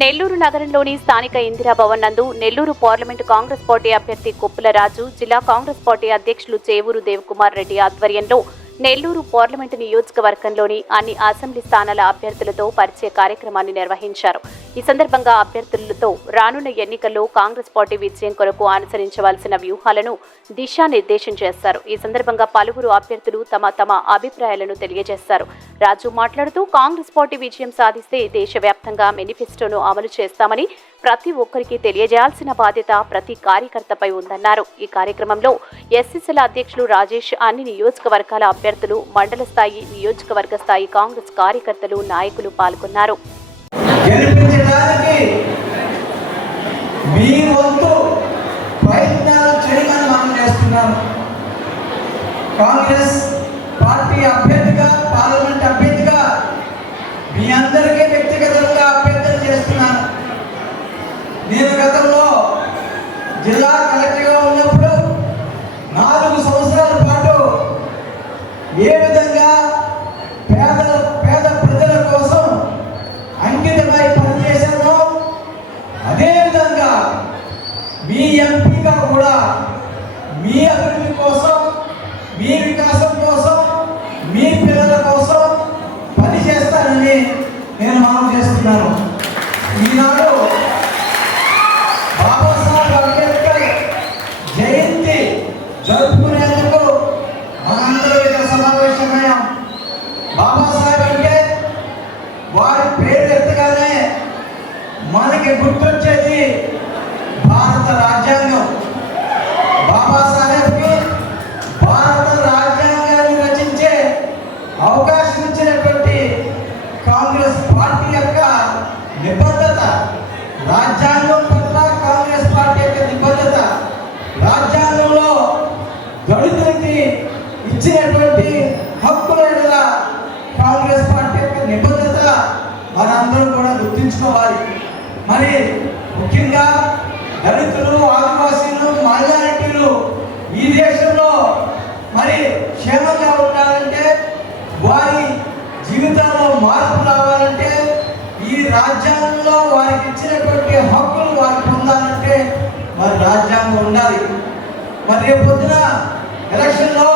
నెల్లూరు నగరంలోని స్థానిక ఇందిరాభవన్ నందు నెల్లూరు పార్లమెంటు కాంగ్రెస్ పార్టీ అభ్యర్థి కుప్పుల రాజు జిల్లా కాంగ్రెస్ పార్టీ అధ్యక్షులు చేవూరు దేవకుమార్ రెడ్డి ఆధ్వర్యంలో నెల్లూరు పార్లమెంటు నియోజకవర్గంలోని అన్ని అసెంబ్లీ స్థానాల అభ్యర్థులతో పరిచయ కార్యక్రమాన్ని నిర్వహించారు. ఈ సందర్భంగా అభ్యర్థులతో రానున్న ఎన్నికల్లో కాంగ్రెస్ పార్టీ విజయం కొరకు అనుసరించవలసిన వ్యూహాలను దిశానిర్దేశం చేస్తారు ఈ సందర్భంగా పలువురు అభ్యర్థులు తమ తమ అభిప్రాయాలను తెలియజేశారు. రాజు మాట్లాడుతూ కాంగ్రెస్ పార్టీ విజయం సాధిస్తే దేశవ్యాప్తంగా మేనిఫెస్టోను అమలు చేస్తామని ప్రతి ఒక్కరికి తెలియజేయాల్సిన బాధ్యత ప్రతి కార్యకర్తపై ఉందన్నారు. ఈ కార్యక్రమంలో ఎస్ఎస్ఎల్ అధ్యక్షులు రాజేష్ అన్ని నియోజకవర్గాల అభ్యర్థులు మండల స్థాయి నియోజకవర్గ స్థాయి కాంగ్రెస్ కార్యకర్తలు నాయకులు పాల్గొన్నారు. మీ వంతు ప్రయత్నాలు చేయమని మనం చేస్తున్నాం. కాంగ్రెస్ పార్టీ అభ్యర్థిగా నేను గతంలో జిల్లా కలెక్టర్గా ఉన్నప్పుడు నాలుగు సంవత్సరాల పాటు ఏ విధంగా పేద పేద ప్రజల కోసం అంకితమై పనిచేశామో అదేవిధంగా మీ ఎంపీగా కూడా మీ అభివృద్ధి కోసం మీ వికాసం కోసం మీ పిల్లల కోసం పని చేస్తానని నేను మనం చేస్తున్నాను. ఈనాడు మరి ముఖ్యంగా దళితులు ఆదివాసీలు మైనారిటీలు ఈ దేశంలో మరి క్షేమంగా ఉండాలంటే వారి జీవితాల్లో మార్పు రావాలంటే ఈ రాజ్యాంగంలో వారికి ఇచ్చినటువంటి హక్కులు వారికి పొందాలంటే మరి రాజ్యాంగం ఉండాలి. మరి రేపు పొద్దున ఎలక్షన్లో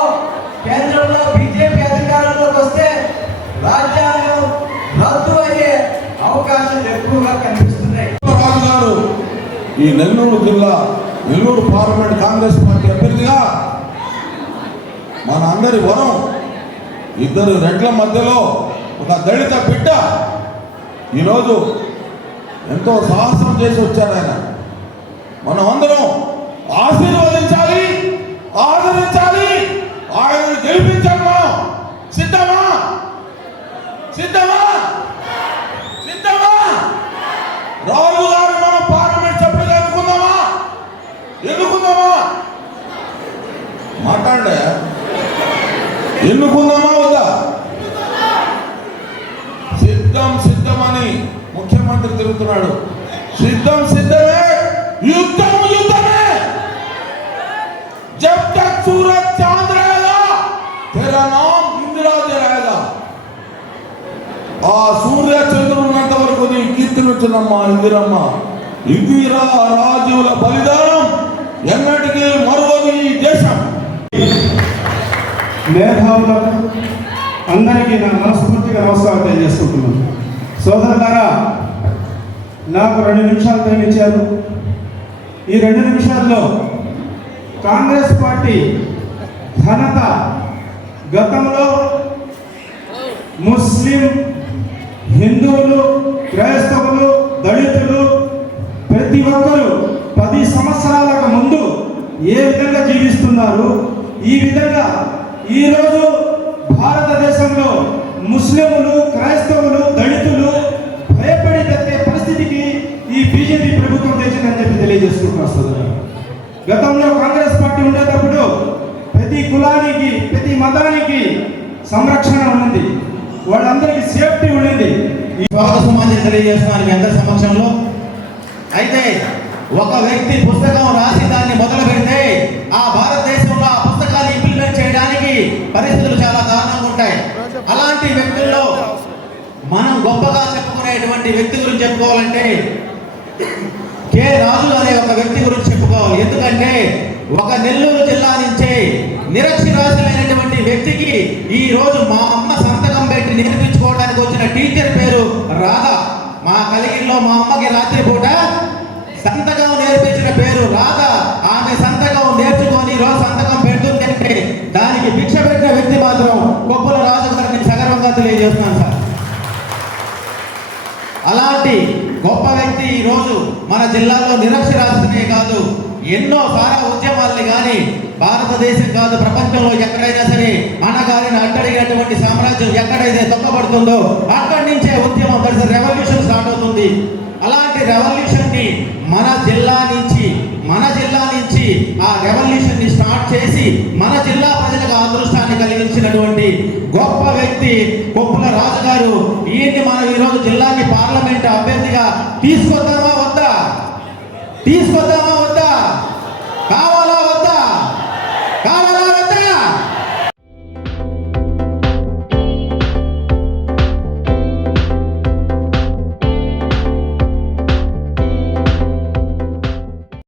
కేంద్రంలో బీజేపీ అధికారంలోకి వస్తే రాజ్యాంగం రద్దు అయ్యే అవకాశాలు ఎక్కువగా కనిపిస్తుంది. ఈ నెల్లూరు జిల్లా నెల్లూరు పార్లమెంట్ కాంగ్రెస్ పార్టీ అభ్యర్థిగా మన అందరి వరం ఇద్దరు రెడ్ల మధ్యలో ఒక దళిత బిడ్డ ఈరోజు ఎంతో సాహసం చేసి వచ్చారు ఆయన. మనం అందరం ఆశీర్వదించాలి ఆదరించాలి ఆయన గెలిపించాలి మనం సిద్ధమా సిద్ధమా సిద్ధమా రాహుల్ గారు మనం పార్లమెంట్ సభ్యులు ఎన్నుకుందామా ఎన్నుకుందామా మాట్లాడే ఎన్నుకుందామా వద్దా సిద్ధం సిద్ధమని ముఖ్యమంత్రి తిరుగుతున్నాడు సిద్ధం సిద్ధమే యుద్ధం యుద్ధమే జబ్ తక్ సూరజ్ చాంద్ रहेगा तेरा नाम ఇందిరాజ్ रहेगा ఆ సూర్య చంద్రుడు ఉన్నంత వరకు నీ కీర్తించునమ్మా ఇందిరమ్మ ఇందిరా రాజుల బలిదానం ఎన్నటికీ మరువదు ఈ దేశం మేధావులకు అందరికీ నా మనస్ఫూర్తిగా నమస్కారం తెలియజేసుకుంటున్నాను. సోదరులారా నాకు రెండు నిమిషాలు టైం ఇచ్చారు ఈ రెండు నిమిషాల్లో కాంగ్రెస్ పార్టీ ఘనత గతంలో ముస్లిం హిందువులు క్రైస్తవులు దళితులు ప్రతి ఒక్కరూ పది సంవత్సరాలకు ముందు ఏ విధంగా జీవిస్తున్నారు ఈ విధంగా ఈరోజు భారతదేశంలో ముస్లింలు క్రైస్తవులు దళితులు భయపడి తెచ్చే పరిస్థితికి ఈ బీజేపీ ప్రభుత్వం తెచ్చిందని చెప్పి తెలియజేసుకుంటున్నారు సోదరు గతంలో కాంగ్రెస్ పార్టీ ఉండేటప్పుడు ప్రతి కులానికి ప్రతి మతానికి సంరక్షణ ఉన్నది వాళ్ళందరికీ సేఫ్టీ ఉండింది. ఈ భారత సమాజం తెలియజేస్తున్నాను మీ అందరి సమక్షంలో. అయితే ఒక వ్యక్తి పుస్తకం రాసి దాన్ని మొదలు పెడితే ఆ భారతదేశ అలాంటి వ్యక్తుల్లో మనం గొప్పగా చెప్పుకునేటువంటి వ్యక్తి గురించి చెప్పుకోవాలంటే కె. రాజు అనే ఒక వ్యక్తి గురించి చెప్పుకోవాలి. ఎందుకంటే ఒక నెల్లూరు జిల్లా నుంచే నిరక్షరాశులైనటువంటి వ్యక్తికి ఈ రోజు మా అమ్మ సంతకం పెట్టి నేర్పించుకోవడానికి వచ్చిన టీచర్ పేరు రాధ. మా కలిగిల్లో మా అమ్మకి రాత్రిపూట సంతకం నేర్పించిన పేరు రాధ. ఆమె సంతకం నేర్చుకొని రోజు సంతకం పెడుతుందంటే దానికి భిక్ష పెట్టిన వ్యక్తి మాత్రం కొప్పుల రాజు గారిని సగర్వంగా తెలియజేస్తున్నాను సార్. అలాంటి గొప్ప వ్యక్తి ఈ రోజు మన జిల్లాలో నిరక్షరాస్తునే కాదు ఎన్నో సారా ఉద్యమాల్ని కానీ భారతదేశం కాదు ప్రపంచంలో ఎక్కడైనా సరే అనగారిన అట్టడిగినటువంటి సామ్రాజ్యం ఎక్కడైతే తొక్కబడుతుందో అక్కడి నుంచే ఉద్యమం దర్శ రెవల్యూషన్ స్టార్ట్ అవుతుంది. అలాంటి రెవల్యూషన్ని మన జిల్లా నుంచి మన జిల్లా నుంచి ఆ రెవల్యూషన్ని స్టార్ట్ చేసి మన జిల్లా చేసినటువంటి గొప్ప వ్యక్తి కొప్పుల రాజు గారు ఈయన్ని మనం ఈరోజు జిల్లాకి పార్లమెంట్ అభ్యర్థిగా తీసుకొద్దామా వద్దా? తీసుకొద్దామా వద్దా? కావాలా వద్దా? కావాలా